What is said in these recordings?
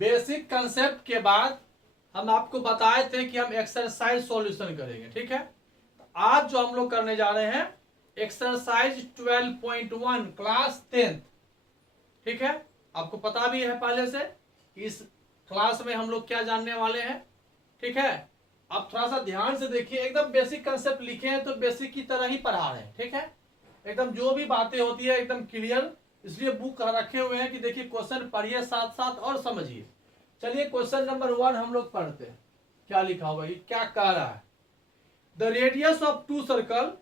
Basic concept के बाद हम आपको बताए थे कि हम एक्सरसाइज सॉल्यूशन करेंगे, ठीक है। तो आज जो हम लोग करने जा रहे हैं एक्सरसाइज 12.1 क्लास 10th, ठीक है। आपको पता भी है पहले से कि इस क्लास में हम लोग क्या जानने वाले हैं, ठीक है। आप थोड़ा सा ध्यान से देखिए, एकदम बेसिक कंसेप्ट लिखे हैं तो बेसिक की तरह ही पढ़ा रहे हैं, ठीक है। एकदम जो भी बातें होती है एकदम क्लियर, इसलिए बुक रखे हुए हैं कि देखिए क्वेश्चन पढ़िए साथ साथ और समझिए। चलिए क्वेश्चन नंबर 1 हम लोग पढ़ते हैं। क्या लिखा हुआ है, क्या कह रहा है। The radius of two circle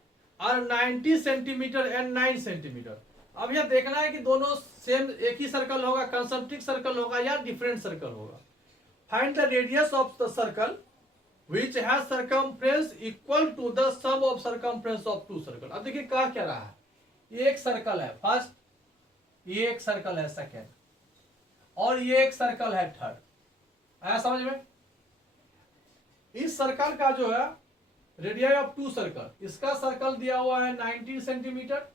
are 90 centimetre and 9 centimetre. अब यह देखना है कि दोनों सेम एक ही सर्कल होगा, कंसेंट्रिक सर्कल होगा या डिफरेंट सर्कल होगा। Find the radius of the circle which has circumference equal to the sum of circumference of two circle। अब देखिए कहा क्या रहा है, ये एक सर्कल है फर्स्ट, ये एक सर्कल है सेकेंड, और ये एक सर्कल है थर्ड। आया समझ में। इस सर्कल का जो है रेडियस ऑफ टू सर्कल, इसका सर्कल दिया हुआ है 19 सेंटीमीटर,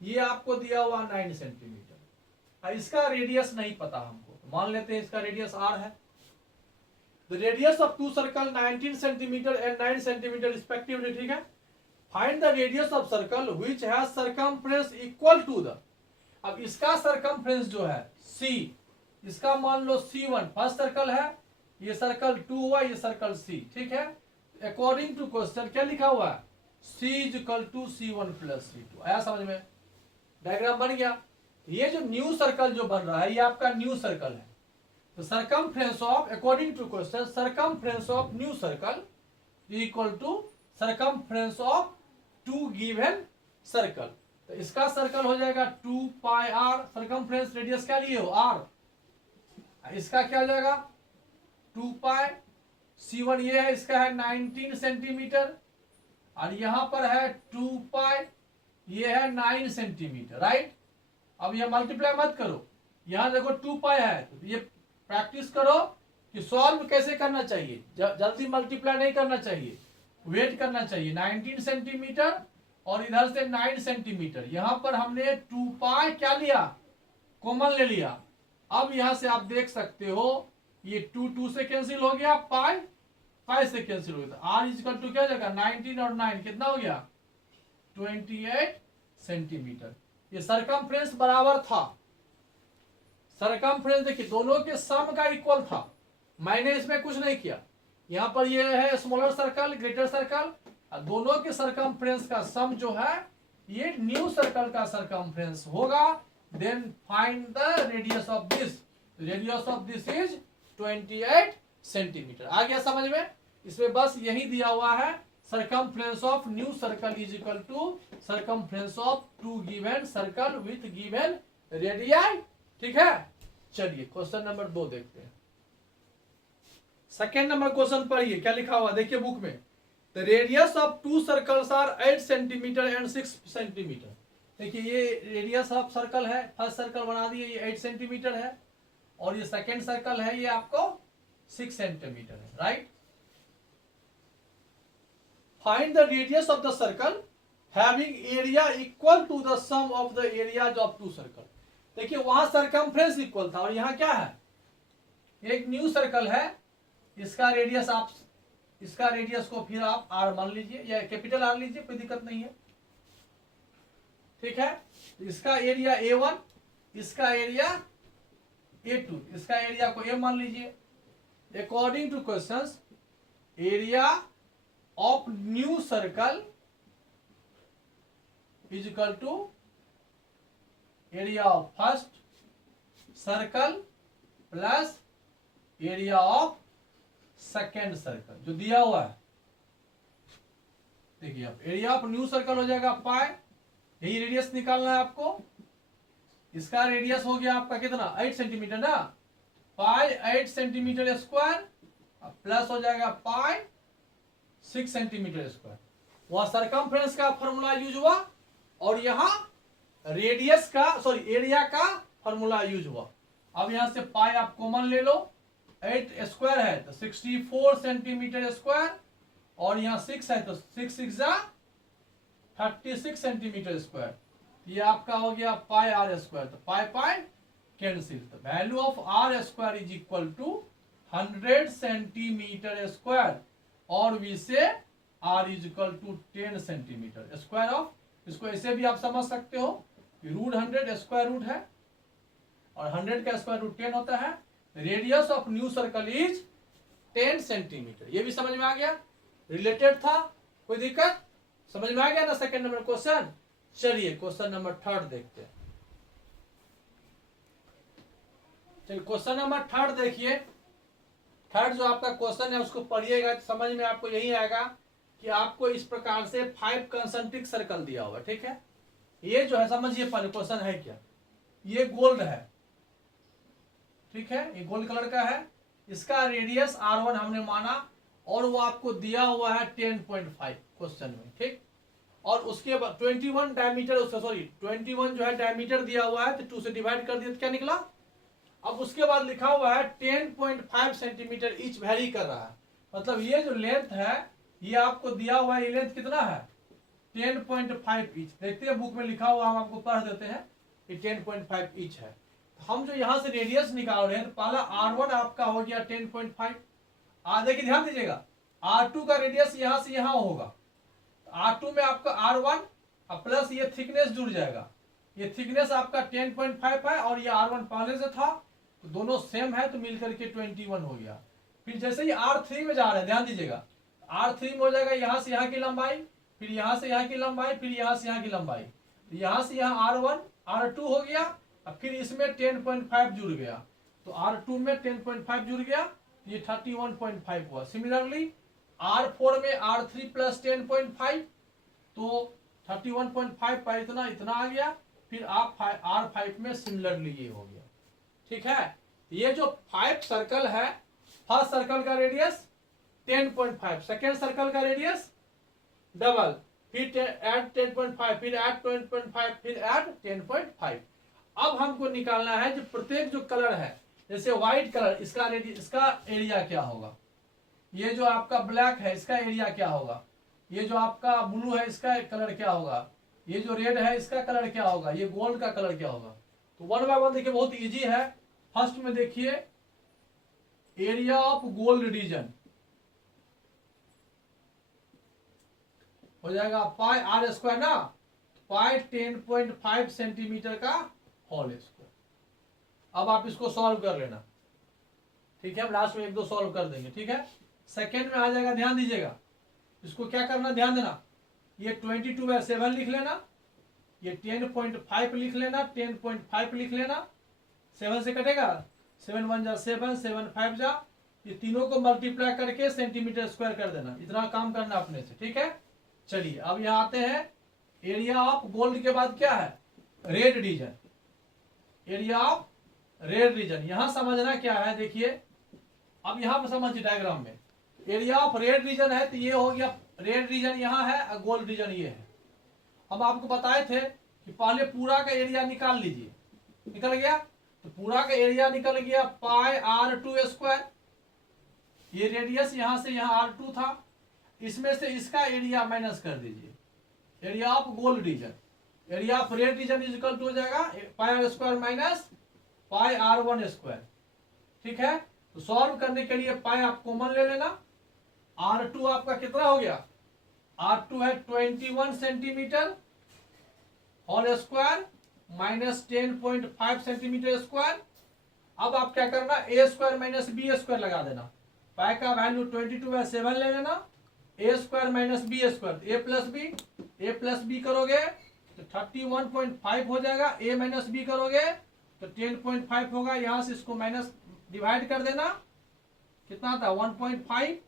ये आपको दिया हुआ 9 सेंटीमीटर। इसका रेडियस नहीं पता हमको, मान लेते हैं इसका रेडियस r है। The radius of two circle 19 centimeter and 9 centimeter respectively, ठीक है। Find the radius of circle which has circumference equal to the। अब इसका circumference जो है c, इसका मान लो c1 फर्स्ट सर्कल है, ये सर्कल 2 हुआ, ये सर्कल c, ठीक है। अकॉर्डिंग टू क्वेश्चन क्या लिखा हुआ है, c is equal to c1 plus c2। आया समझ में, डायग्राम बन गया। ये जो न्यू सर्कल जो बन रहा है ये आपका न्यू सर्कल है। तो circumference of, according to question, circumference of new circle equal to circumference of two given circle। तो इसका सर्कल हो जाएगा 2 पाई r, circumference रेडियस क्या लिए हो r, इसका क्या हो जाएगा 2 पाई, c1 ये है, इसका है 19 सेंटीमीटर, और यहां पर है 2 पाई, ये है 9 सेंटीमीटर, राइट। अब ये मल्टीप्लाई मत करो, यहां देखो 2 पाई है, तो ये प्रैक्टिस करो कि सॉल्व कैसे करना चाहिए, जल्दी मल्टीप्लाई नहीं करना चाहिए, वेट करना चाहिए। 19 सेंटीमीटर और इधर से 9 सेंटीमीटर, यहां पर हमने 2 पाई क्या लिया, कॉमन ले लिया। अब यहां से आप देख सकते हो ये 2 से कैंसिल हो गया, पाई 5 से कैंसिल हो गया। r इक्वल टू क्या जगह 19 और 9 कितना हो गया 28 सेंटीमीटर। ये सरकमफ्रेंस बराबर था, सरकमफ्रेंस देखिए दोनों के सम का इक्वल था, मैंने इसमें कुछ नहीं किया। यहां पर ये है स्मॉलर सर्कल ग्रेटर सर्कल, दोनों के सरकमफ्रेंस का सम जो है ये न्यू सर्कल का सरकमफ्रेंस होगा। Then find the radius of this, radius of this is 28 centimetre. आ गया समझ में। इसमें बस यही दिया हुआ है, circumference of new circle is equal to circumference of two given circle with given radii, ठीक है। चलिए क्वेश्चन नंबर 2 देखते हैं। सेकेंड नंबर क्वेश्चन पढ़िए क्या लिखा हुआ देखिए बुक में। The radius of two circles are 8 centimetre and 6 centimetre. देखिए ये रेडियस ऑफ सर्कल है, फर्स्ट सर्कल बना दिए, ये 8 सेंटीमीटर है, और ये सेकेंड सर्कल है ये आपको 6 सेंटीमीटर है, right. Find the radius of the circle having area equal to the sum of the areas of two circle. देखिए वहां सरकमफ्रेंस इक्वल था और यहां क्या है, एक न्यू सर्कल है, इसका रेडियस आप, इसका रेडियस को फिर आप r मान लीजिए या कैपिटल R लीजिए, कोई दिक्कत नहीं है, ठीक है। इसका एरिया A1, इसका एरिया A2, इसका एरिया को A मान लीजिए। According to questions area of new circle is equal to area of first circle plus area of second circle जो दिया हुआ है। देखिए अब एरिया ऑफ न्यू सर्कल हो जाएगा पाई, यही रेडियस निकालना है आपको। इसका रेडियस हो गया आपका कितना 8 सेंटीमीटर ना, पाई 8 सेंटीमीटर स्क्वायर प्लस हो जाएगा पाई 6 सेंटीमीटर स्क्वायर। वहां सरकमफ्रेंस का फॉर्मूला यूज हुआ और यहां रेडियस का सॉरी एरिया का फॉर्मूला यूज हुआ। अब यहां से पाई आप कॉमन ले लो, 8 स्क्वायर है तो 64 सेंटीमीटर स्क्वायर, और यहाँ 6 है तो 6 6 36 सेंटीमीटर स्क्वायर। ये आपका हो गया पाई r स्क्वायर, तो pi pi cancel, value of r square is equal to 100 centimetre square और we say r is equal to 10 centimetre square of, इसको ऐसे भी आप समझ सकते हो, रूट 100 स्क्वायर रूट है और 100 का स्क्वायर रूट 10 होता है। Radius of new circle is 10 centimetre. ये भी समझ में आ गया, रिलेटेड था, कोई दिक्कत, समझ में आ गया ना सेकंड नंबर क्वेश्चन। चलिए क्वेश्चन नंबर 3 देखते हैं। चलिए क्वेश्चन नंबर 3 देखिए। 3 जो आपका क्वेश्चन है उसको पढ़िएगा तो समझ में आपको यही आएगा कि आपको इस प्रकार से 5 कंसेंट्रिक सर्कल दिया हुआ है, ठीक है। ये जो है समझिए पहले क्वेश्चन है क्या, ये गोल्ड है, ठीक है, ये गोल्ड कलर का है, इसका रेडियस R1 हमने माना और वो आपको दिया हुआ है 10.5 क्वेश्चन में, ठीक। और उसके बाद 21 डायमीटर, उसका सॉरी 21 जो है डायमीटर दिया हुआ है तो 2 से डिवाइड कर दिया तो क्या निकला। अब उसके बाद लिखा हुआ है 10.5 सेंटीमीटर ईच वेरी कर रहा है, मतलब ये जो लेंथ है ये आपको दिया हुआ है, ये लेंथ कितना है 10.5 ईच। देखते हैं बुक में लिखा हुआ, हम आपको पढ़ देते हैं, ये 10.5 ईच है। हम जो यहां से रेडियस निकाल रहे हैं तो पहला R1 आपका हो गया 10.5। आधे की ध्यान दीजिएगा, R2 का रेडियस यहां से यहां होगा, R2 में आपका R1 प्लस ये थिकनेस जुड़ जाएगा, ये थिकनेस आपका 10.5 है और ये R1 पहले से था तो दोनों सेम है तो मिलकर के 21 हो गया। फिर जैसे ही R3 में जा रहे हैं, ध्यान दीजिएगा, R3 में हो जाएगा यहां से यहां की लंबाई, फिर यहां से यहां की लंबाई, फिर यहां से यहां की लंबाई, तो यहां से यहां R1 R2 हो गया, अब फिर इसमें 10.5 जुड़ गया, तो R2 में 10.5 जुड़ गया, ये 31.5 हुआ। सिमिलरली R4 में R3 प्लस 10.5 तो 31.5 पर इतना इतना आ गया, फिर R5 में सिमिलरली ये हो गया, ठीक है। ये जो 5 सर्कल है, फर्स्ट सर्कल का रेडियस 10.5, सेकेंड सर्कल का रेडियस डबल, फिर ऐड 10.5, फिर ऐड 10.5, फिर ऐड 10.5। अब हमको निकालना है जो प्रत्येक जो कलर है, जैसे व्हाइट कलर, इसका एरिया क्या होगा, ये जो आपका ब्लैक है इसका एरिया क्या होगा, ये जो आपका ब्लू है इसका कलर क्या होगा, ये जो रेड है इसका कलर क्या होगा, ये गोल्ड का कलर क्या होगा। तो 1 बाय 1 देखिए, बहुत इजी है। फर्स्ट में देखिए एरिया ऑफ गोल्ड रीजन हो जाएगा पाई आर स्क्वायर ना, पाई 10.5 सेंटीमीटर का होल स्क्वायर। अब आप इसको सॉल्व कर लेना, ठीक है, हम लास्ट में 1-2 सॉल्व कर देंगे, ठीक है। सेकेंड में आ जाएगा, ध्यान दीजिएगा, इसको क्या करना ध्यान देना, ये 22/7 लिख लेना, ये 10.5 लिख लेना, 10.5 लिख लेना, 7 से कटेगा, 7 1 जा 7, 7 5 जा, ये तीनों को मल्टीप्लाई करके सेंटीमीटर स्क्वायर कर देना, इतना काम करना अपने से, ठीक है। चलिए अब यहाँ आते हैं, एरिया ऑफ गोल्ड के बाद क्या है, red region, area of red reason. यहां समझना क्या है, देखिए अब यहां पर समझिए डायग्राम में, एरिया ऑफ रेड रीजन है तो ये हो गया, रेड रीजन यहाँ है और गोल्ड रीजन ये है। हम आपको बताए थे कि पहले पूरा का एरिया निकाल लीजिए, निकल गया, तो पूरा का एरिया निकल गया पाई R2 स्क्वायर, ये रेडियस यहां से यहां R2 था, इसमें से इसका एरिया माइनस कर दीजिए, area of gold region, area of red region is equal to हो जाएगा pi R square minus pi R1 square, ठीक है। तो सॉल्व करने के लिए पाई आप कॉमन ले लेना, R2 आपका कितना हो गया, R2 है 21 centimetre whole square minus 10.5 centimetre square. अब आप क्या करना, a square minus b square लगा देना, पाई का वैल्यू 22/7 ले लेना, a square minus b square, a plus b करोगे तो 31.5 हो जाएगा, ए माइनस बी करोगे तो 10.5 होगा, यहां से इसको माइनस डिवाइड कर देना, कितना था 1.5।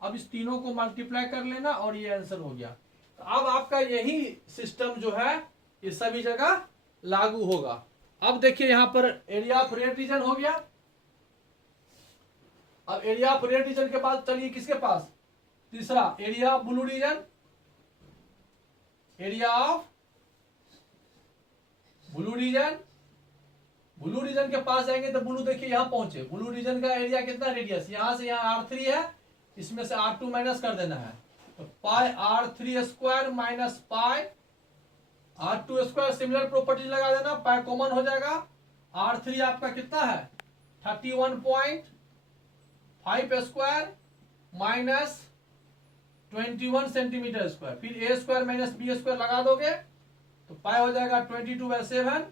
अब इस तीनों को मल्टीप्लाई कर लेना और ये आंसर हो गया। तो अब आपका यही सिस्टम जो है ये सभी जगह लागू होगा। अब देखिए यहां पर एरिया ऑफ रेड रीजन हो गया। अब एरिया ऑफ रेड रीजन के बाद चलिए किसके पास, तीसरा area of blue region, area of blue region, blue region के पास जाएंगे तो ब्लू देखिए यहां पहुंचे, ब्लू रीजन का एरिया कितना, रेडियस यहां से यहां R3 है, इसमें से R2 माइनस कर देना है, तो पाई R3 स्क्वायर माइनस पाई R2 स्क्वायर, सिमिलर प्रॉपर्टी लगा देना, पाई कॉमन हो जाएगा, R3 आपका कितना है 31.5 स्क्वायर माइनस 21 सेंटीमीटर स्क्वायर, फिर ए स्क्वायर माइनस बी स्क्वायर लगा दोगे तो पाई हो जाएगा 22/7,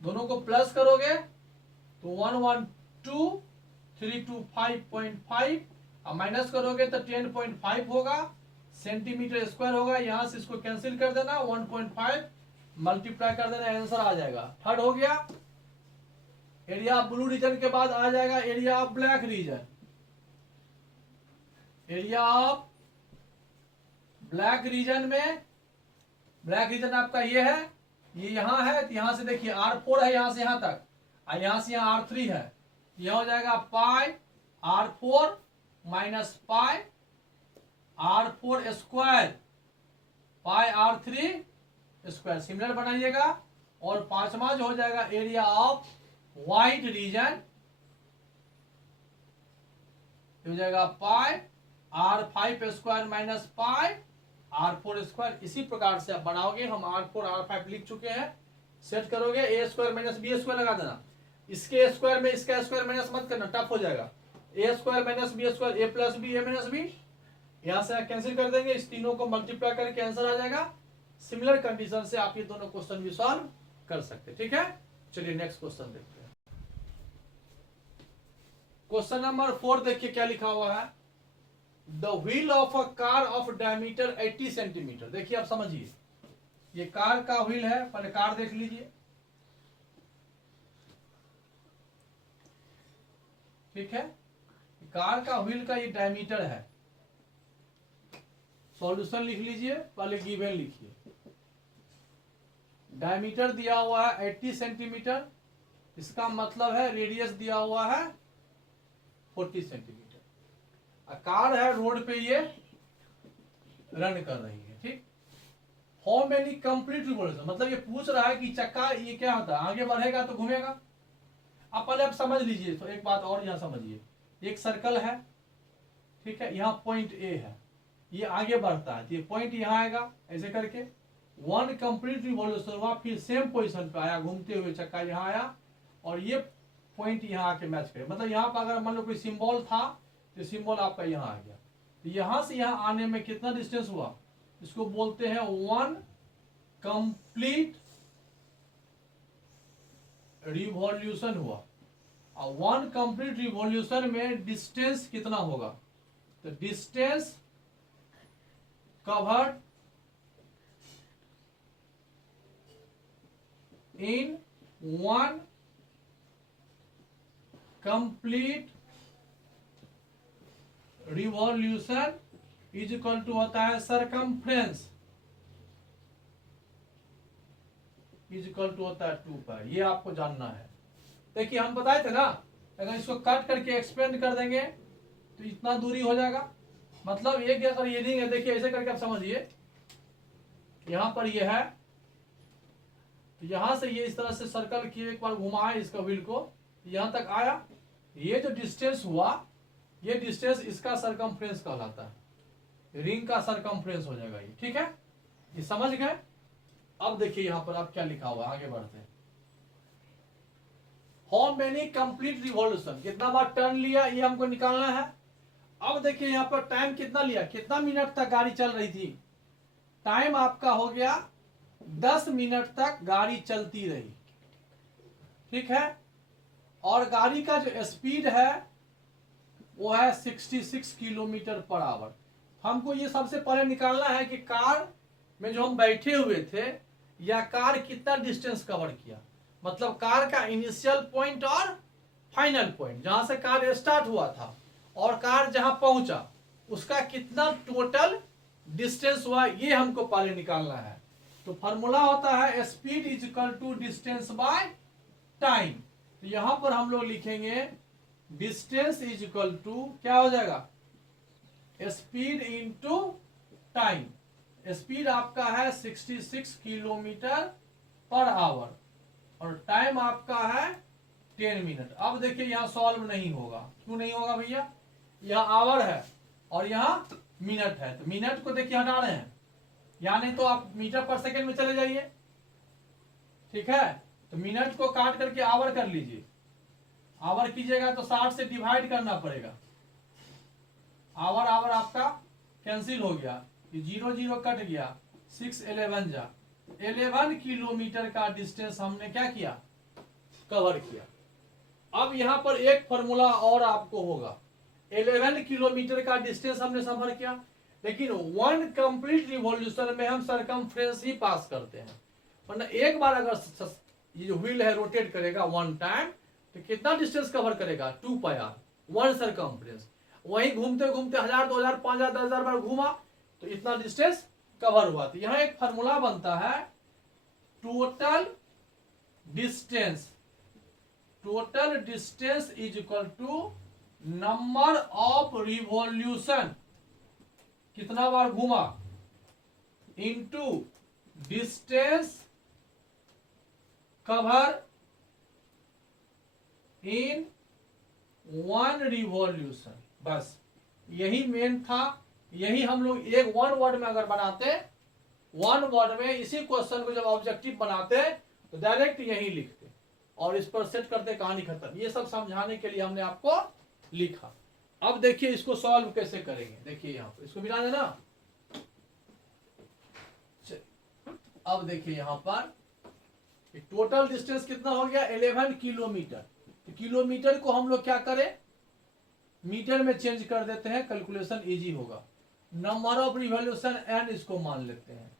दोनों को प्लस करोगे तो 112,325.5 अब माइनस करोगे तो 10.5 होगा, सेंटीमीटर स्क्वायर होगा, यहां से इसको कैंसिल कर देना, 1.5 मल्टीप्लाई कर देना, आंसर आ जाएगा। थर्ड हो गया। एरिया ऑफ ब्लू रीजन के बाद आ जाएगा area of black reason. Area of black reason में, ब्लैक रीजन आपका ये है, ये यहां है, तो यहां से देखिए R4 है यहां से यहां तक, और यहां से यहां R3 है, यह हो जाएगा पाई R4 minus pi R4 square pi R3 square, similar बनाइएगा। और पांचवा जो हो जाएगा एरिया ऑफ व्हाइट रीजन, हो जाएगा पाई R5 स्क्वायर माइनस पाई R4 स्क्वायर। इसी प्रकार से आप बनाओगे, हम R4 R5 लिख चुके हैं, सेट करोगे, ए स्क्वायर माइनस बी स्क्वायर लगा देना, इसके स्क्वायर में इसका स्क्वायर माइनस मत करना, टफ हो जाएगा, ए square minus b square, a plus B A minus B, यहां से कैंसिल कर देंगे, इस तीनों को मल्टीप्लाई करके आंसर आ जाएगा। सिमिलर कंडीशन से आप ये दोनों क्वेश्चन भी सॉल्व कर सकते हैं। ठीक है, चलिए नेक्स्ट क्वेश्चन देखते हैं। क्वेश्चन नंबर 4 देखिए क्या लिखा हुआ है, the wheel of a car of diameter 80 centimetre. देखिए आप समझिए, ये कार का व्हील है, पहले कार देख लीजिए, ठीक है, कार का व्हील का ये डायमीटर है। सॉल्यूशन लिख लीजिए, पहले गिवन लिखिए, डायमीटर दिया हुआ है 80 सेंटीमीटर, इसका मतलब है रेडियस दिया हुआ है 40 सेंटीमीटर, कार है रोड पे ये रन कर रही है, ठीक। हाउ मेनी कंप्लीट रिवॉल्यूशन, मतलब ये पूछ रहा है कि चक्का ये क्या होता है, आगे बढ़ेगा तो घूमेगा। आप पहले आप समझ लीजिए, तो एक बात और यहां समझिए, एक सर्कल है, ठीक है, यहाँ पॉइंट ए है, ये आगे बढ़ता है तो ये पॉइंट यहाँ आएगा, ऐसे करके 1 कंप्लीट रिवॉल्यूशन हुआ, फिर सेम पोजीशन पे आया, घूमते हुए चक्का यहाँ आया, और ये पॉइंट यहाँ आके मैच करे, मतलब यहाँ पर अगर मान लो कोई सिंबल था तो सिंबल आपका यहाँ आ गया, तो यहाँ से यहाँ आने में कितना डिस्टेंस हुआ, इसको बोलते हैं 1 कंप्लीट रिवॉल्यूशन हुआ। और 1 कंप्लीट रिवॉल्यूशन में डिस्टेंस कितना होगा, तो distance covered in 1 complete revolution is equal to होता है सरकमफ्रेंस, इज इक्वल टू होता है 2 पाई। ये आपको जानना है। देखिए हम बताए थे ना, अगर इसको कट करके एक्सपेंड कर देंगे तो इतना दूरी हो जाएगा, मतलब एक अगर ये रिंग है, देखिए ऐसे करके आप समझिए, यहां पर ये है, तो यहां से ये इस तरह से सर्कल किए, एक बार घुमाए इसका व्हील को, यहां तक आया, ये जो डिस्टेंस हुआ, ये डिस्टेंस इसका सरकमफ्रेंस कहलाता है, रिंग का सरकमफ्रेंस हो जाएगा ये, ठीक है, ये समझ गए। अब देखिए यहां पर आप क्या लिखा हुआ है, आगे बढ़ते हैं। हाउ मेनी कंप्लीट रिवॉल्यूशन, कितना बार टर्न लिया ये हमको निकालना है। अब देखिए यहां पर टाइम कितना लिया, कितना मिनट तक गाड़ी चल रही थी, टाइम आपका हो गया 10 मिनट तक गाड़ी चलती रही, ठीक है, और गाड़ी का जो स्पीड है वो है 66 किलोमीटर पर आवर। हमको ये सबसे पहले निकालना है कि कार में जो हम बैठे हुए थे, या कार कितना डिस्टेंस कवर किया, मतलब कार का इनिशियल पॉइंट और फाइनल पॉइंट, जहां से कार स्टार्ट हुआ था और कार जहां पहुंचा, उसका कितना टोटल डिस्टेंस हुआ, ये हमको पहले निकालना है। तो फॉर्मूला होता है speed is equal to distance by time. तो यहां पर हम लोग लिखेंगे डिस्टेंस इज इक्वल टू क्या हो जाएगा, स्पीड इनटू टाइम। स्पीड आपका है 66 किलोमीटर पर आवर और टाइम आपका है 10 मिनट। अब देखिए यहां सॉल्व नहीं होगा, क्यों नहीं होगा भैया, यहां आवर है और यहां मिनट है, तो मिनट को देखिए हटा रहे हैं, या नहीं तो आप मीटर पर सेकेंड में चले जाइए, ठीक है, तो मिनट को काट करके आवर कर लीजिए, आवर कीजिएगा तो 60 से डिवाइड करना पड़ेगा, आवर आवर आपका कैंसिल हो गया, ये 0 0 कट गया, 6 11 जा 11 किलोमीटर का डिस्टेंस हमने क्या किया, कवर किया। अब यहां पर एक फॉर्मूला और आपको होगा, 11 किलोमीटर का डिस्टेंस हमने कवर किया, लेकिन 1 कंप्लीट रिवॉल्यूशन में हम सरकमफ्रेंस ही पास करते हैं, वरना एक बार अगर ये जो व्हील है रोटेट करेगा 1 टाइम तो कितना डिस्टेंस कवर करेगा, 2 पाई आर 1 सरकमफ्रेंस। वही घूमते घूमते 1000 2000 5000 10,000 बार घूमा तो इतना डिस्टेंस कवर हुआ। तो यहां एक फॉर्मूला बनता है, total distance is equal to number of revolution, कितना बार घूमा, into distance cover in 1 revolution. बस यही मेन था, यही हम लोग एक 1 वर्ड में अगर बनाते, 1 वर्ड में इसी क्वेश्चन को जब ऑब्जेक्टिव बनाते तो डायरेक्ट यही लिखते और इस पर सेट करते, कहानी खत्म। ये सब समझाने के लिए हमने आपको लिखा। अब देखिए इसको सॉल्व कैसे करेंगे, देखिए यहाँ पर इसको मिला देना। अब देखिए यहाँ पर टोटल डिस्टेंस कितना हो गया, 11 किलोमीटर। तो किलोमीटर को हम लोग क्या करें, मीटर में चेंज कर देते हैं, कैलकुलेशन इजी होगा। नंबर ऑफ रिवॉल्यूशन n इसको मान लेते हैं।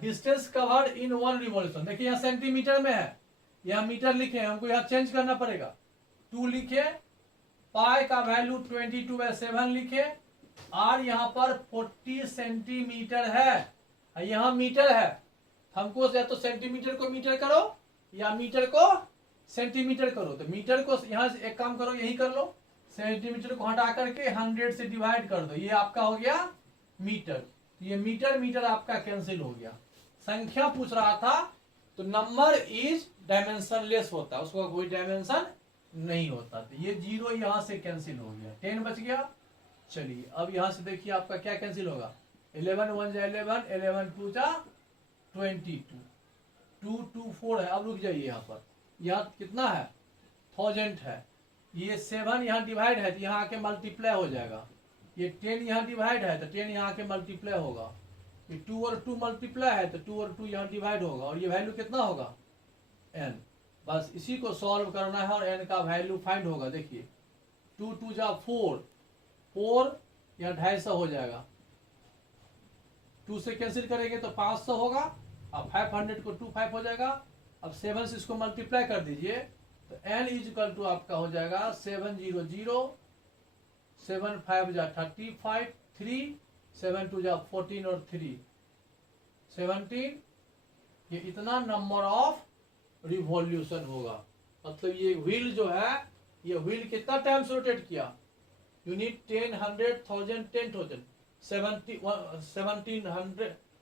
डिस्टेंस कवर्ड इन 1 रिवॉल्यूशन, देखिए यहाँ सेंटीमीटर में है, यहाँ मीटर लिखे, हमको यहाँ चेंज करना पड़ेगा, 2 लिखे, पाई का वैल्यू 22/7 लिखे, और यहाँ पर 40 सेंटीमीटर है, यहाँ मीटर है, हमको या तो सेंटीमीटर को मीटर करो या मीटर को सेंटीमीटर करो। तो मीटर को यहाँ से एक काम करो, यही कर लो, सेंटीमीटर को हटा करके 100 से डिवाइड कर दो, ये आपका हो गया मीटर। ये मीटर मीटर आपका कैंसिल हो गया। संख्या पूछ रहा था तो नंबर इज डायमेंशनलेस होता है, उसका कोई डायमेंशन नहीं होता। तो ये 0 यहां से कैंसिल हो गया, 10 बच गया। चलिए अब यहां से देखिए आपका क्या कैंसिल होगा, 11 1 जा 11, 11 2 जा 22, 2 2 4 है। अब रुक जाइए, यहाँ पर यहाँ कितना है, 1000 है, ये 7 यहाँ डिवाइड है तो यहाँ आके मल्टीप्लाई हो जाएगा, ये 10 यहाँ डिवाइड है तो 10 यहाँ आके मल्टीप्लाई होगा, ये 2 और 2 मल्टीप्लाई है तो 2 और 2 यहाँ डिवाइड होगा, और ये वैल्यू कितना होगा, n। बस इसी को सॉल्व करना है और n का वैल्यू फाइंड होगा। देखिए 2 2 जा 4, 4 यहाँ 250 हो जाएगा, 2 से कैंसिल करेंगे तो 500 होगा, अब 500 को 2 5 हो जाएगा। अब 7 से इसको मल्टीप्लाई कर दीजिए तो n इज इक्वल टू आपका हो जाएगा 700, 7 5 जा 35, 3 7 2 जा 14 और 3 17, ये इतना नंबर ऑफ रिवॉल्यूशन होगा। मतलब ये व्हील जो है, ये व्हील कितना टाइम्स रोटेट किया, यूनिट 10 100 1000 10,000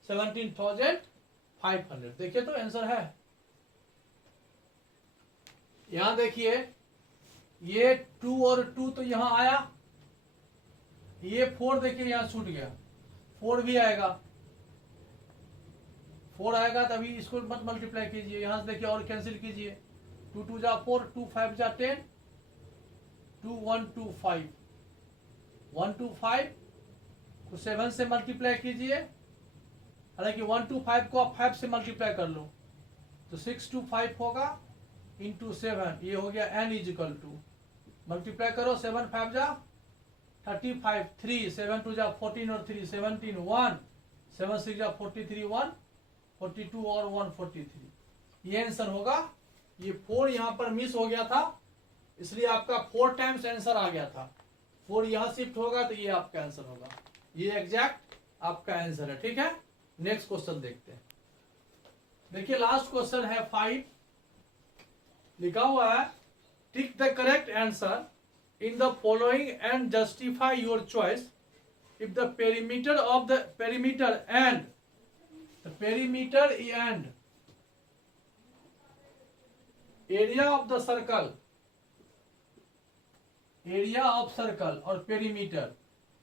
17,500। देखिए तो आंसर है। यहां देखिए ये 2 और 2 तो यहां आया, ये 4 देखिए यहां छूट गया, 4 भी आएगा, 4 आएगा तभी इसको मत मल्टीप्लाई कीजिए, यहां से देखिए और कैंसिल कीजिए, 2 2 जा 4, 2 5 जा 10, 2 1 2 5, 1 2 5 को 7 से मल्टीप्लाई कीजिए, हालांकि 1 2 5 को आप 5 से मल्टीप्लाई कर लो तो 6 2 5 होगा इंटू 7, ये हो गया n is equal to, multiply करो 7 5 जा 35, 3 7 2 जा 14 और 3 17, 1 7 6 जा 43, 1 42 और 1 43, ये आंसर होगा। ये 4 यहाँ पर मिस हो गया था, इसलिए आपका 4 टाइम्स आंसर आ गया था, 4 यहाँ शिफ्ट होगा तो ये आपका आंसर होगा, ये एग्जैक्ट आपका आंसर है। ठीक है, नेक्स्ट क्वेश्चन देखते हैं। देखिए लास्ट क्वेश्चन है 5, लिखा हुआ है tick the correct answer in the following and justify your choice if the perimeter of the perimeter and area of the circle, area of circle और पेरीमीटर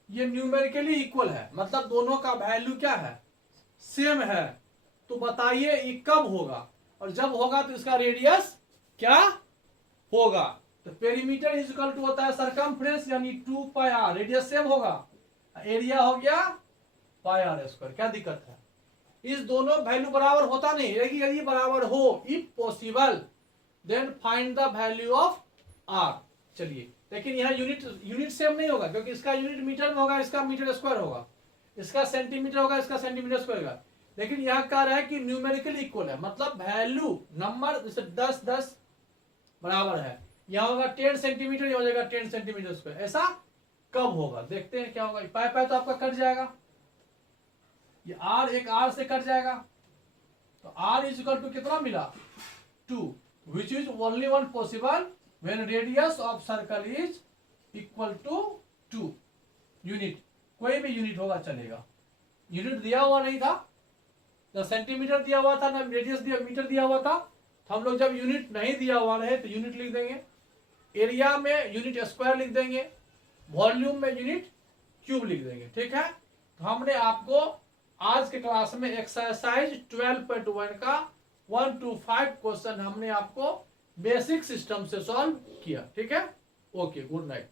ये न्यूमेरिकली इक्वल है, मतलब दोनों का वैल्यू क्या है, सेम है। तो बताइए ये कब होगा, और जब होगा तो इसका रेडियस क्या होगा। तो पेरीमीटर इज इक्वल टू होता है सरकमफ्रेंस यानी 2 पाई आर, रेडियस सेम होगा, एरिया हो गया पाई आर स्क्वायर। क्या दिक्कत है, इस दोनों वैल्यू बराबर होता नहीं, यदि बराबर हो if possible then find the value of R. चलिए, लेकिन यहाँ यूनिट सेम नहीं होगा, क्योंकि इसका यूनिट मीटर में होगा, इसका मीटर स्क्वायर होगा, इसका सेंटीमीटर होगा, इसका सेंटीमीटर स्क्वायर होगा। लेकिन यह कह रहा है कि न्यूमेरिकली इक्वल है, मतलब वैल्यू नंबर जैसे 10 बराबर है, यहाँ होगा 10 सेंटीमीटर, यहाँ हो जाएगा 10 सेंटीमीटर स्क्वायर। ऐसा कब होगा, देखते हैं क्या होगा। पाई पाई तो आपका कट जाएगा, ये आर एक आर से कट जाएगा, तो आर इज इक्वल टू कितना मिला 2, which is only one possible when radius of circle is equal to 2 unit. कोई भी यूनिट होगा चलेगा, यूनिट दिया हुआ नहीं था, ना सेंटीमीटर दिया हुआ था, ना रेडियस दिया मीटर दिया हुआ था। तो हम लोग जब यूनिट नहीं दिया हुआ रहे तो यूनिट लिख देंगे, एरिया में यूनिट स्क्वायर लिख देंगे, वॉल्यूम में यूनिट क्यूब लिख देंगे। ठीक है, तो हमने आपको आज के क्लास में एक्सरसाइज 12.1 का 1 to 5 क्वेश्चन हमने आपको बेसिक सिस्टम से सॉल्व किया। ठीक है, ओके, गुड नाइट।